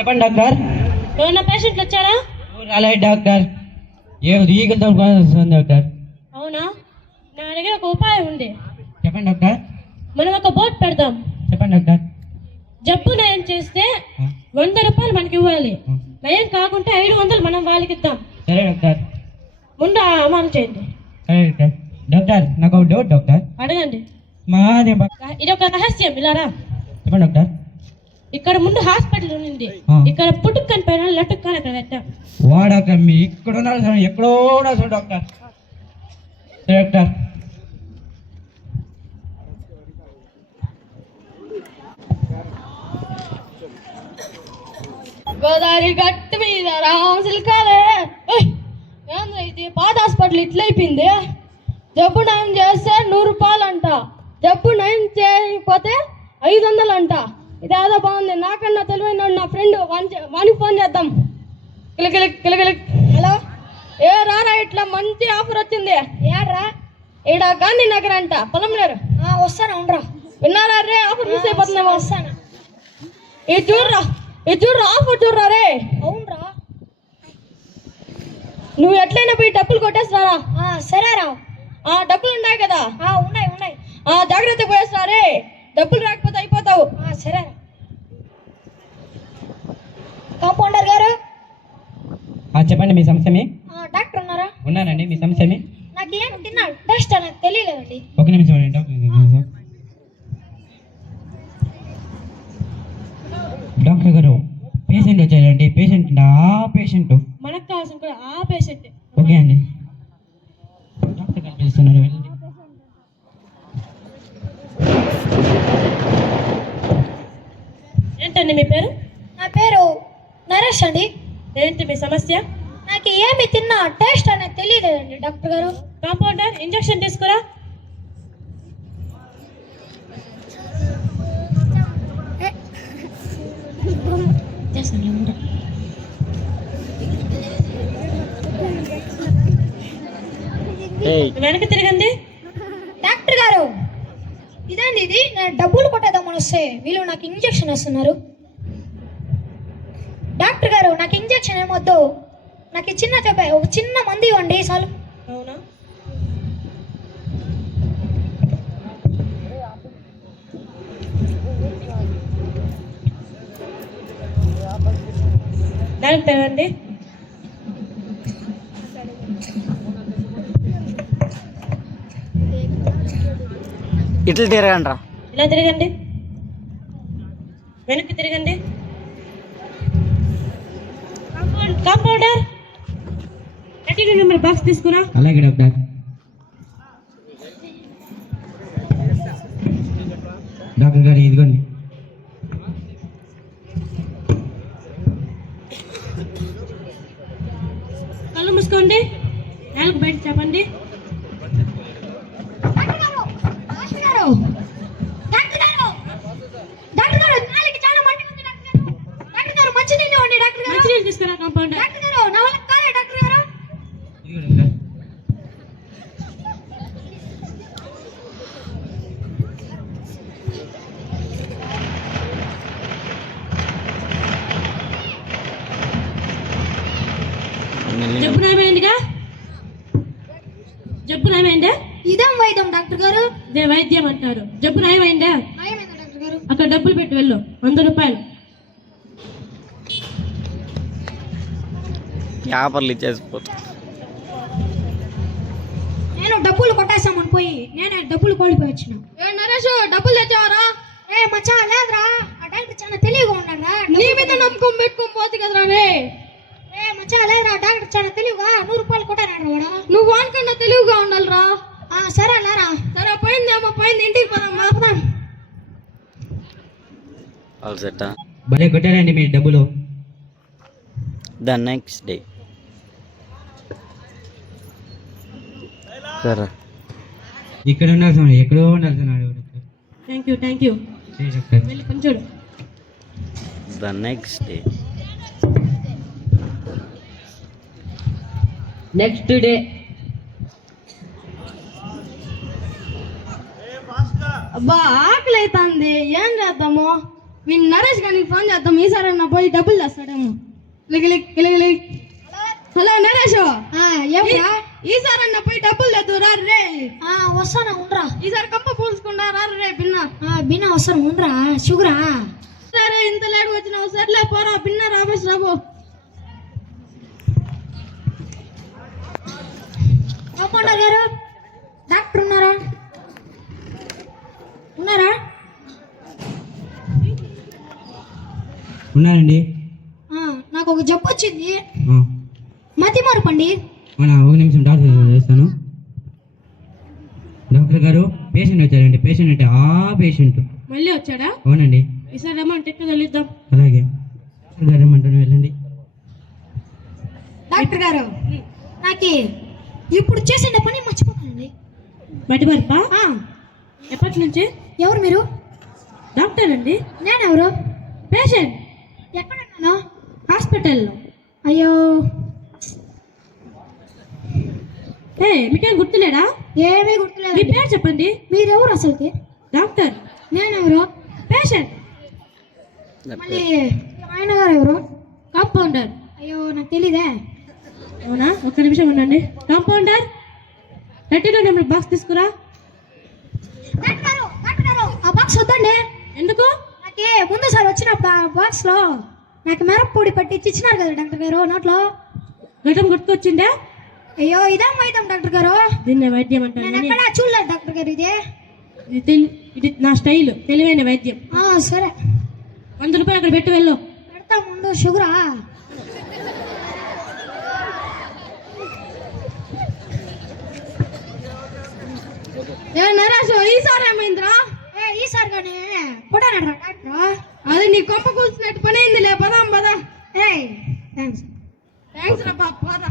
చెప్పండి డాక్టర్. ఏమన్నా పేషెంట్లు వచ్చారా? రాలేదు డాక్టర్. ఈగలతో వస్తుంది డాక్టర్. అవునా? నా దగ్గర ఒక ఉపాయం ఉంది. చెప్పండి డాక్టర్. మనం ఒక బోర్డు పెడదాం. చెప్పండి డాక్టర్. జబ్బు నయం చేస్తే 100 రూపాయలు మనకి ఇవ్వాలి. నయం కాకుంటే 500 మనం వాళ్ళకి ఇద్దాం. సరే డాక్టర్. ముందు అమలు చేయండి. సరే డాక్టర్. డాక్టర్ నాకు ఒక డౌట్ డాక్టర్. అడగండి. ఇది ఒక రహస్యం. ఇలారా. చెప్పండి డాక్టర్. ఇక్కడ ముందు హాస్పిటల్ ఉంది. ఇక్కడ పుట్టుకని పైన లట్టుకని అక్కడ పెట్టాం. వా డాక్టర్, మీరు ఇక్కడ ఉన్నారు, ఎక్కడో ఉన్నారు డాక్టర్. డాక్టర్ గోదావరి గట్టు మీద రాసిల్కాలే ఏంద్రైతే పాత హాస్పిటల్ ఇట్లా అయిపోయింది. జబ్బు నయం చేస్తే 100 రూపాయలు అంట, జబ్బు నయం చేయకపోతే 500 అంట. ఇది ఏదో బాగుంది. నాకన్నా తెలివైన నా ఫ్రెండ్ వానికి ఫోన్ చేద్దాం. కిలకిలిక్. హలో, ఏ రారా, ఇట్లా మంచి ఆఫర్ వచ్చింది. ఏడ్రా? ఈడ గాంధీ నగర్ అంట, పొలంలేరు. వస్తాను. అవునరా? విన్నారా రే? Offer miss అయిపోతున్నామా? వస్తాను. ఇది చూడరా, ఆఫర్ చూడరా రే. అవునరా? నువ్వు ఎట్లయినా పోయి డబ్బులు కొట్టేస్తారా? సరేరా. డబ్బులు ఉన్నాయి కదా? ఉన్నాయి. జాగ్రత్త పోయేస్తారా రే, డబ్బులు రాకపోతే అయిపోతావు. సరే. కాంపౌండర్ గారు చెప్పండి, మీ సమస్య? డాక్టర్ ఉన్నారా? ఉన్నానండి. మీ సమస్య? నాకు ఏం తిన్నా టెస్ట్ నాకు తెలియలేదండి. ఒక నిమిషం డాక్టర్ గారు. పేషెంట్ వచ్చారండి. పేషెంట్ మనకు కావాల్సిన కూడా ఆ పేషెంట్. ఓకే అండి. డాక్టర్ గారు పిలుస్తున్నారు, వెళ్ళండి. ఏంటండి మీ పేరు? నా పేరు నరేష్ అండి. ఏంటి మీ సమస్య? నాకు ఏమి తిన్నా టేస్ట్ అనేది తెలియలేదండి డాక్టర్ గారు. కాంపౌండర్, ఇంజెక్షన్ తీసుకురా. వెనక్కి తిరగండి. డాక్టర్ గారు, ఇదేంటి ఇది? నేను డబ్బులు కొట్టేద్దామని వస్తే వీళ్ళు నాకు ఇంజెక్షన్ వేస్తున్నారు. డాక్టర్ గారు, నాకు ఇంజెక్షన్ ఏమొద్దు, నాకు ఒక చిన్న మందు ఇవ్వండి చాలు. అవునా? దానికి తెరండి. ఇట్లా తిరగండి. ఇలా తిరగండి. వెనక్కి తిరగండి. కాంపౌండర్, 32 నెంబర్ బాక్స్ తీసుకురా. అలాగే డాక్టర్. డాక్టర్ గారు ఇదిగోండి. కళ్ళు మూసుకోండి, నాలుగు బయట చెప్పండి. మంచినీళ్ళు తీసుకురా కాంపౌండర్. జబ్బు నయమైందా? ఇదేం వైద్యం డాక్టర్ గారు? ఇదే వైద్యం అంటారు. జబ్బు నయమైందా? డాక్టర్ గారు. అక్కడ డబ్బులు పెట్టి వెళ్ళు, 100 రూపాయలు. పేపర్లు ఇచ్చేసిపోతా. నేను డబ్బులు కొట్టేసామని పోయి నేనే డబ్బులు కోల్పోయి వచ్చిన. నరేష్, డబ్బులు తెచ్చావరా? మచ్చా లేదురా, ఆ డాక్టర్ చాలా తెలివిగా ఉన్నారా. నీ మీద నమ్మకం పెట్టుకొని పోతే కదరా రే. మచ్చా లేదురా, డాక్టర్ చాలా తెలివిగా 100 రూపాయలు కొట్టారా వాడా. నువ్వు వానికన్నా తెలివిగా ఉండాలిరా. సరే లేరా. సరే, పోయిందేమో పోయింది, ఇంటికి పోదాం. మాపదాం. భలే కొట్టారండి మీరు డబ్బులు. The next day. సరే, ఇక్కడ ఉన్నారు సార్, ఎక్కడో ఉన్నారు సార్. Thank you. వెళ్ళి పని చూడు. The next day. Next day. అబ్బా, ఆకలి అవుతుంది, ఏం చేద్దాము? వీళ్ళు నరేష్ గారికి ఫోన్ చేద్దాం, ఈసారి అన్న పోయి డబ్బులు తెస్తాడేమో. హలో నరేష్, ఈసారి అన్న పోయి డబ్బులు తెద్దు రా రే. వస్తానా ఉండరా. ఈసారి కప్ప పూల్చుకుంటా రా రే బిన్నా. బిన్నా వస్తాను ఉండరా. షుగరా సరే ఇంత లేట్ వచ్చినావు, సర్లే పోరా బిన్నా రాబోస్ రాబో. కాంపౌండర్ గారు, డాక్టర్ ఉన్నారా? ఉన్నారా? ఉన్నారండి. నాకు ఒక జబ్బు వచ్చింది, ఆ, మతి మరపండి. అవునా, ఒక నిమిషం డాక్టర్ చేస్తాను. డాక్టర్ గారు పేషెంట్ వచ్చారండి. పేషెంట్ అంటే ఆ పేషెంట్. మళ్ళీ వచ్చాడా? అవునండి. ఈసారి ఏమంటే ఎక్కువ కలుద్దాం. అలాగే ఏమంటాను, వెళ్ళండి. డాక్టర్ గారు, నాకు ఇప్పుడు చేసిన పని మర్చిపోతానండి. బట్టి మరిపా? ఎప్పటి నుంచి? ఎవరు మీరు? డాక్టర్ అండి. నేనెవరు? పేషెంట్. ఎక్కడున్నాను? హాస్పిటల్లో. అయ్యో, మీకేం గుర్తులేడా? ఏమీ మీ గుర్తులేదు. పేరు చెప్పండి. మీరెవరు అసలుకి? డాక్టర్. నేనెవరు? పేషెంట్. మళ్ళీ ఆయన గారు ఎవరు? కాంపౌండర్. అయ్యో, నాకు తెలీదే. అవునా, ఒక్క నిమిషం ఉండండి. కాంపౌండర్, 32 నెంబర్ బాక్స్ తీసుకురా. డాక్టర్ గారు, ఆ బాక్స్ వద్దండి. ఎందుకు? నాకు ముందు సార్ వచ్చిన బాక్స్ లో నాకు మిరప్పొడి పట్టించి ఇచ్చినారు కదా డాక్టర్ గారు నోట్లో. గతం గుర్తుకొచ్చిందా? అయ్యో, ఇదేం వైద్యం డాక్టర్ గారు? దీన్నే వైద్యం అంటారు. నేను ఎక్కడా చూడలేదు డాక్టర్ గారు. ఇది నా స్టైల్, తెలివైన వైద్యం. సరే, 100 రూపాయలు అక్కడ పెట్టి వెళ్ళు. పెడతా. ముందు షుగరా? నరేష్, ఈసారి ఏమైందిరా? ఈసారి కానీ కొట్టానట డాక్టర్. అది నీ కొప్ప కూల్చినట్టు పని అయింది. లే పదాం పదా. థ్యాంక్స్. థ్యాంక్స్ రా పాప, పదా.